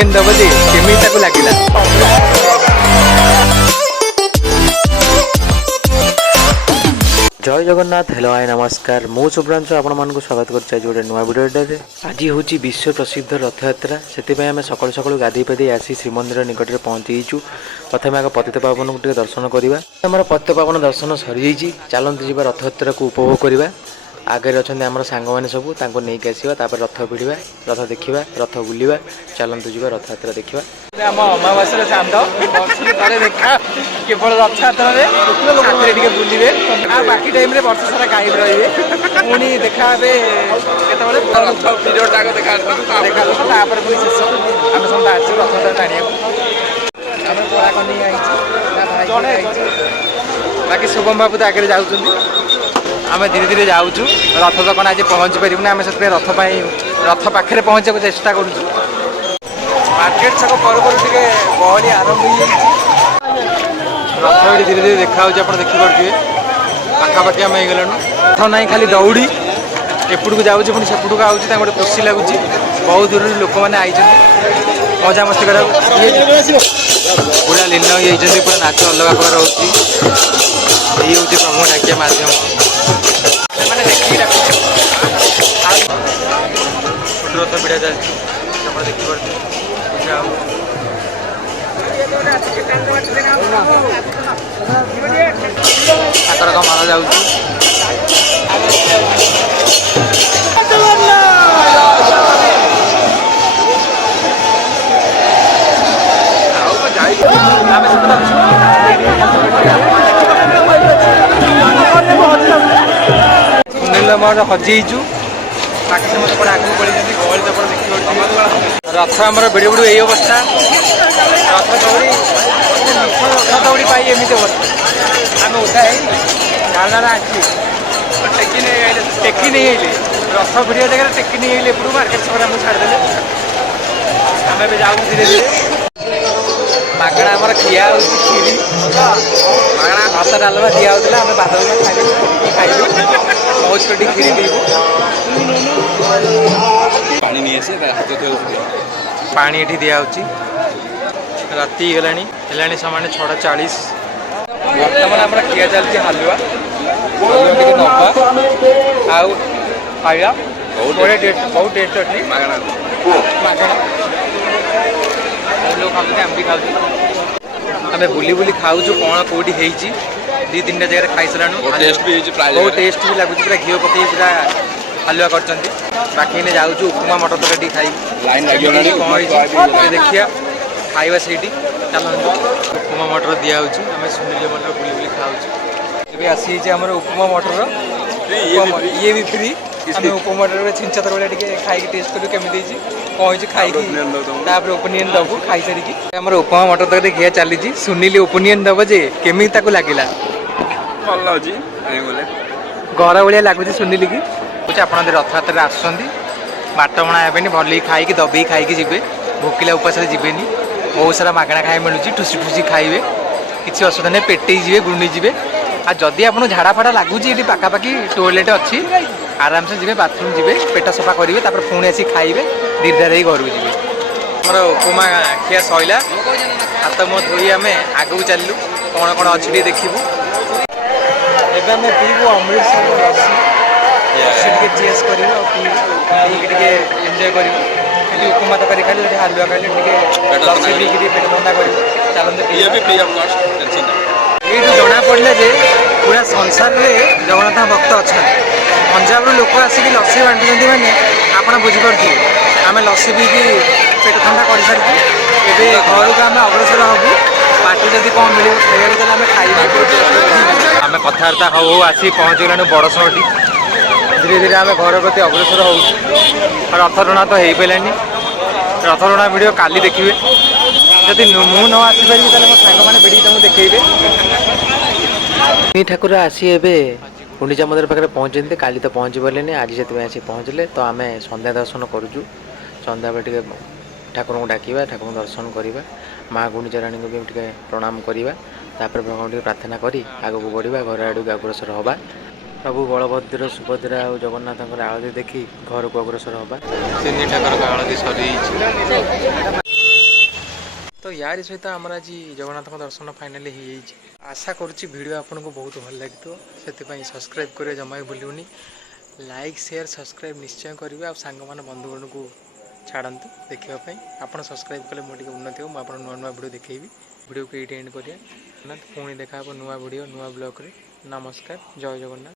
Opinion दब जे केमी लगिला। जय जगन्नाथ हेलो हाय नमस्कार मु शुभ्रांशु आपण मानक स्वागत कर गोटे नुआ भिडियोटे आज हूँ विश्व प्रसिद्ध रथयात्रा से आम सकाल सकाल गाधे पाधे आसी श्रीमंदिर निकट में पहुँचीचु। प्रथम आग पतित पावन को दर्शन करवा आम पतित पावन दर्शन सरी जाइए चलते जी रथयात्रा को उपभोग करवा। आगे अच्छा आम सांग मैंने सबू नहीं आसवा रथ भिड़ा रथ देखा रथ बुलवा चलतु जी रथयात्रा देखा आम अमावास्या चांद देखा केवल रथयात्रा बुलवे बाकी टाइम वर्ष सारा गाइड रे पुणी देखा शेष आम सब रथयात्रा टाणिया बाकी शुभम बाबू तो आगे जाऊँ आम धीरे धीरे जाऊँ रथ तो कौन आज पहुँची पारूँ आम से रथ रथ पाखे पहुँचा चेष्टा करूँ। मार्केट छक पर गहली आरंभ हो रथ ये धीरे धीरे देखा आप देखिपे पाखापाखि आम हो रथ ना खाली दौड़ी एपट को जाऊँ पुणी सेपट को आऊँ गोटे खुशी लगुच बहुत दूर लोक मैंने आई मजा मस्ती करा पूरा लीन होती पूरा नाच अलग प्रकार होती हूँ प्रभु डाकिया मध्यम मैंने देखिए रथ भिड़ा चलती देखिए मारा जाऊ हजेचु बाकी समस्त आगे बढ़ी गहली तो देखिए रथ आम भिड़ भिड़ यही अवस्था रथ दौड़ी रथ दौड़ी पाई एमती अवस्था आम उदा डालना आसी टेकी नहीं आइले रथ भिड़ा जगह टेकी नहीं आइले एपटू मार्केट छक आमको छाड़देले आम ए जाऊ धीरे धीरे मागणा आम खिया खीरी मागणा भात डालमा दिया होता आम भात खाइलु मौज कर खीरी पीबू पानी नहीं पानी ये दिया राति गलानी सामान 6:40 बर्तमान आम खिया चलती हलुआ हलुआ नवा आउ खाइला बहुत टेस्ट अच्छी मागणा लोग खाते आम भी खाऊ आम बुली बुली खाऊ कौन कौटी होती 2-3टा जगह खाई सारा बहुत टेस्ट भी लगुच पूरा घी पकई पूरा हलुआ कर बाकी ने जाऊँ उपमा मटर तक खाई कौन देखिए खाଇବା ସେଇଠି ଚାଲନ୍ତୁ ଉପମା ମଟର ଦିଆହେଉଛି ଆମେ ସୁନିଲ ମଟର ବୁଲି ବୁଲି ଖାଉଛୁ ଏବେ ଆସିଯାଇଛି ଆମର ଉପମା ମଟର ଇଏ ବି ଫ୍ରି ଆମେ ଉପମା ମଟର ଛିଞ୍ଚତର ଭଳିଆ ଟିକେ ଖାଇକି ଟେଷ୍ଟ କରିବୁ କେମିତି ହେଇଛି କ'ଣ ହେଇଛି ଖାଇକି ତାପରେ ଓପିନିୟନ ଦେବୁ ଖାଇସାରିକି ଆମର ଉପମା ମଟର ତରକାରୀ ଘିଆ ଚାଲିଛି ସୁନିଲ ଓପିନିୟନ ଦେବ ଯେ କେମିତି ତାକୁ ଲାଗିଲା ଭଲ ଲାଗୁଛି ଘର ଭଳିଆ ଲାଗୁଛି ସୁନିଲ କି କହୁଛି ଆପଣ ଯଦି ରଥଯାତ୍ରାରେ ଆସୁଛନ୍ତି ବାଟମଣା ହେବେନି ଭଲକି ଖାଇକି ଦବେଇକି ଖାଇକି ଯିବେ ଭୋକିଲା ଉପାସରେ ଯିବେନି बहुत सारा मागणा खाई मिलूँ ठुसी ठुसी खाइबे किसी असुविधा नहीं पेटे जी गुंडी जी आ जदि आपको झाड़ा फाड़ा लगुच ये पाखापाखि टॉयलेट अच्छी आराम से जी बाथरूम जी पेट सफा करेंगे पुणी आसी खाइबे धीरे धीरे घर को जी आमर उपमा खिया सैला हाथ मुँह धोई आम आग को चलू कौन कौन अच्छी देखू एवं आम पीबू अमृतसर लस्सी चेस कर एंजय करूँ उपमा तक खाली हलुआ खाली लस्सी पीकि पेट ठंडा कर चलते ये जना पड़े जे पूरा संसार में जगन्नाथ भक्त अच्छा पंजाब लोक आसिक लस्सी बांटुंट मैंने आप बुझीपे आम लस्सी पीकि पेट ठंडा कर सारी घर को आम अग्रसर हबू बाटी जब कौन मिले खाइबा आम खाइबा आम कथबार्ता हो आसी पहुँच गलानी बड़सठी धीरे धीरे आम घर प्रति अग्रसर हो रथ टଣା तो हो पारानी रथ टଣା वीडियो काली देखिए जदि मु न आसपारि मो सांग मैंने भिड़ी तुमको देखिए ठाकुर आसी ए गुंडीचा मंदिर पाखे पहुँचते काली तो पहुँची पारे आज से आसी पहुँचले तो आम संध्या दर्शन करुचु संध्या बेल टे ठाकुर को डाकिबा ठाकुर दर्शन करवा माँ गुंडीचा रानी को भी टे प्रणाम करवा भगवान टे प्रार्थना करी आगू बढ़ा घर आड़ अग्रसर हवा प्रभु बलभद्र सुभद्रा और जगन्नाथ आलती देखी घर को अग्रसर हवा तीन ठाकुर आलती सरी यारी सहित आमर आज जगन्नाथ दर्शन फाइनाली हो जाइए। आशा करुच्ची वीडियो आपको बहुत भल लगे से सब्सक्राइब करें जमा भी भूलुनि। लाइक शेयर सब्सक्राइब निश्चय करेंगे। आ सांग मैंने बंधु बंधु को छाड़ू देखापी। आप सब्सक्राइब कले मोटे उन्नति हो मुझे नुआ नुआ वीडियो देखेबी। वीडियो को ये एंड करिए। पुणी देखा नुआ वीडियो नुआ ब्लॉग रे। नमस्कार, जय जगन्नाथ।